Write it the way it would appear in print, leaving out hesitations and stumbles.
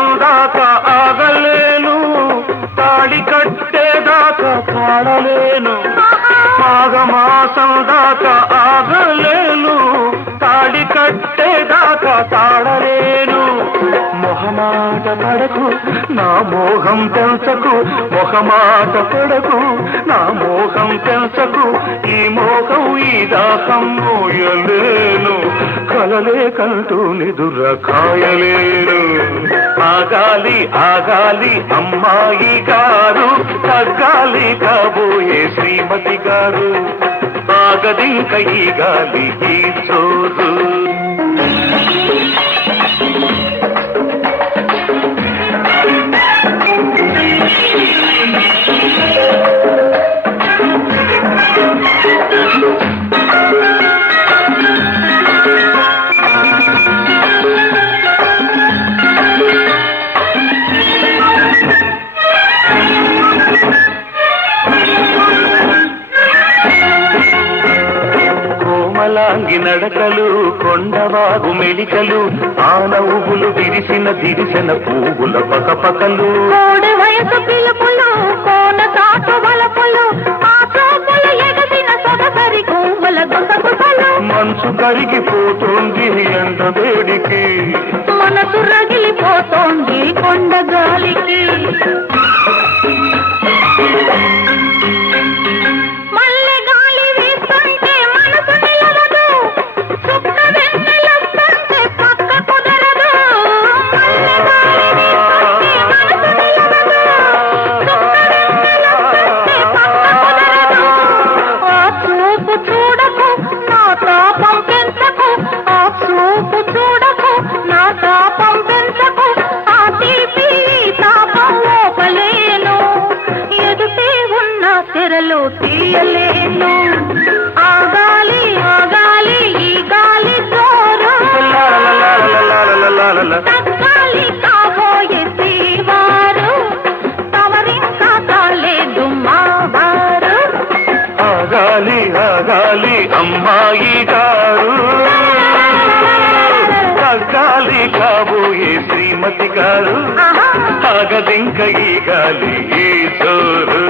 మాసం దాకా ఆగలేను, తాళి కట్టేదాకా పాడలేను. మాఘమాసం దాకా ఆగలేను, తాళి కట్టేదాకా తాడలేను. మొహమాట పడకు నా మోహం తెల్చకు, మొహమాట పడకు నా మోహం తెల్చకు. ఈ మోహం ఈ దాహం మోయలేను, కలలే కంటూ నిదుర కాయలేను. ఆగాలి ఆగాలి అమ్మాయి గారు, తగ్గాలి కాబోయే శ్రీమతి గారు. ఆగదింక ఈ గాలి ఈ చోరు. కోమలాంగి నడకలు, కొండవాగు మెలికలు, ఆ నవ్వులు దిరిసిన పువ్వుల పకపకలు. కోడి వయసు పిలుపులు, కోన తాటు వలపులు, ఆ చూపులు ఎగసిన సొగసరి కొమ్మల గుసగుసలు. మనసు కరిగిపోతుంది ఎండ వేడికి, మనసు రగిలిపోతోంది కొండ గాలికి. మల్లె గాలి వీస్తుంటే మనసు నిలవదు, చుక్క వెన్నెలొస్తుంటే పక్క కుదరదు. మల్లె గాలి వీస్తుంటే మనసు నిలవదు, చుక్క వెన్నెలొస్తుంటే పక్క కుదరదు. ఆ చూపు చూడకు నా తాపం పెంచకు, ఆ చూపు చూడకు నా తాపం పెంచకు. ఆ తీపి తాపం లోపలేను, ఎదుటే ఉన్న తెరలో తీయలేను. ఆగాలి ఆగాలి ఈ గాలి జోరు, తగ్గాలి కాబోయే శ్రీవారు. తమరింకా కాలేదు మా వారు. ఆగాలి ఆగాలి అమ్మాయి గారు, తగ్గాలి కాబోయే శ్రీమతి గారు. ఆగదింక ఈ గాలి ఈ చోరు.